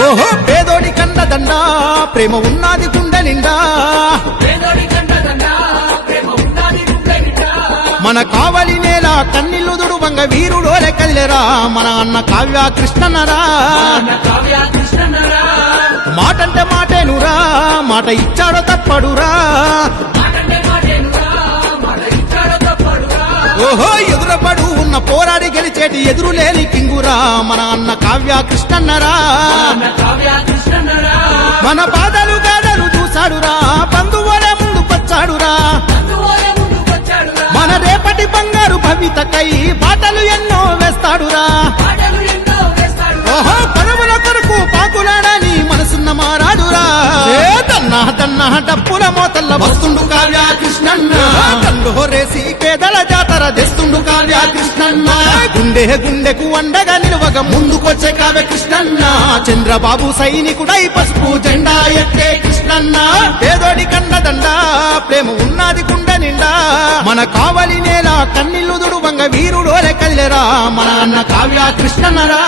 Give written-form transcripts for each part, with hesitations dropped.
ఓహో పేదోడి కండదండ ప్రేమ ఉన్నది గుండె నిండా మన కావలి నేల కన్నీళ్లు దుడువంగ వీరుడోలే కదిలేరా మన అన్న కావ్య కృష్ణన్నరా మాటంటే మాటేనురా మాట ఇచ్చాడో తప్పడురా ఓహో ఎదురపడు ఉన్న పోరాడి గెలిచేటి ఎదురులేని కింగురా మన అన్న కావ్య కృష్ణన్నరా మన పాదాలు గాదలు చూసాడురా బంధువులే ముందుకొచ్చాడురా మన రేపటి బంగారు భవితకై బాటలు ఎన్నో వేస్తాడురా ఓహో పరువుల కొరకు పాకులాడని మనసున్న మారాడురా దన్నా దన్నా డప్పుల మోతల్ల వస్తుండు కావ్య కృష్ణన్న కళ్ళు హోరేసి పేదల జాతర తెస్తుండు కావ్య కృష్ణన్న గుండె గుండెకు అండగా నిలువగ ముందుకొచ్చే కావ్య కృష్ణన్న చంద్రబాబు సైనికుడై పసుపు జెండా ఎత్తే కృష్ణన్న పేదోడి కండదండ ప్రేమ ఉన్నది గుండె నిండా మన కావలి నేల కన్నీళ్లు దుడువంగ వీరుడోలే కదిలేరా మన అన్న కావ్య కృష్ణన్నరా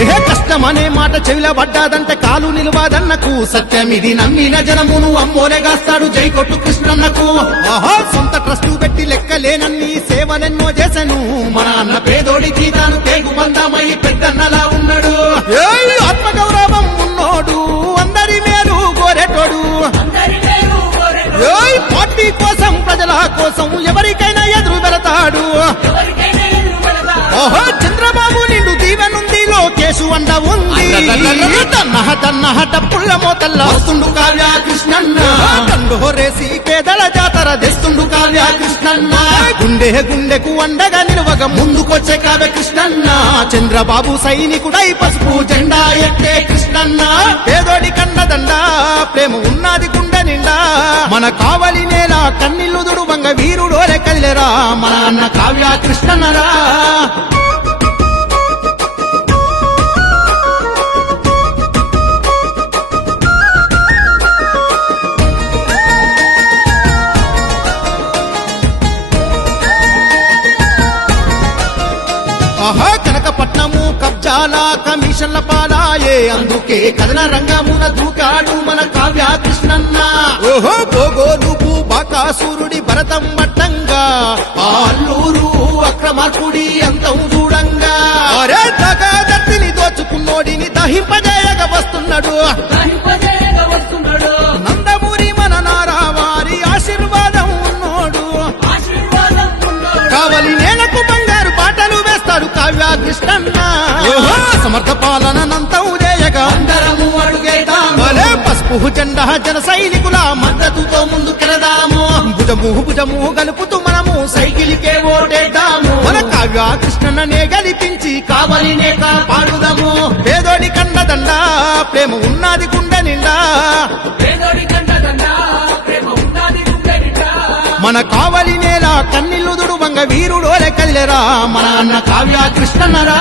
ఏహే కష్టమనే మాట చెవిలో పడ్డాదంటే కాలు నిలువాదన్నకు సత్యమిది నమ్మిన జనమును అమ్మోలేగాస్తాడు జై కొట్టు కృష్ణన్నకు ఆహా సొంత ట్రస్టు పెట్టి లెక్కలేనన్ని సేవలెన్నో చేసెను మన అన్న పేదోడికి తాను తేగు బంధమై పెద్దన్నలా ఉన్నాడు ఆత్మగౌరవం ఉన్నోడు అందరి మేలు కోరేటోడు పార్టీ కోసం ప్రజల కోసం ఎవరికైనా ఎదురు వెళతాడు ఓహో చంద్రబాబు నిండు దీవెనుంది లోకేశు అండ ఉంది తన్నహ డప్పుల మోతల్ల వస్తుండు కావ్య కృష్ణన్న కండు హోరేసి పేదల జాతర తెస్తుండు కావ్య కృష్ణన్న గుండె గుండెకు అండగా నిలువగ ముందుకొచ్చే కావ్య కృష్ణన్న చంద్రబాబు సైనికుడై పసుపు జెండా ఎత్తే కృష్ణన్న పేదోడి కండదండ ప్రేమ ఉన్నది గుండె నిండా మన కావలి నేల కన్నీళ్లు దుడువంగ వీరుడోలే కదిలేరా మన అన్న కావ్య కృష్ణన్నరా ఆహా కనకపట్నము కబ్జాల కమిషన్ల పాలాయే అందుకే కథన రంగమున దూకాడు మన కావ్య కృష్ణన్న ఓహో గోగోలుపు బాకాసురుడి భరతం మట్టంగా అల్లూరు అక్రమార్కుడి అంతం చూడంగా అరే దగాదత్తిని దోచుకున్నోడిని దహింపజేయగా వస్తున్నాడు నందమూరి మన నారావారి ఆశీర్వాదం ఉన్నోడు కావలి నేలకు బంగారు బాటలు వేస్తాడు కావ్య కృష్ణన్న సమర్థ పాలనంతం చేయగా అందరము అడుగేద్దాము పసుపు జెండా జన సైనికుల మద్దతుతో ముందుకెళదాము భుజము గలుపుతూ మనము సైకిల్కే ఓటేద్దాము మన కావ్య కృష్ణన్ననే గెలిపించి కావలినే కాపాడుదాము పేదోడి కండదండ ప్రేమ ఉన్నది గుండె నిండా మన కావలి నేల కన్నీళ్లు దుడువంగ వీరుడోలే కదిలేరా మన అన్న కావ్య కృష్ణన్నరా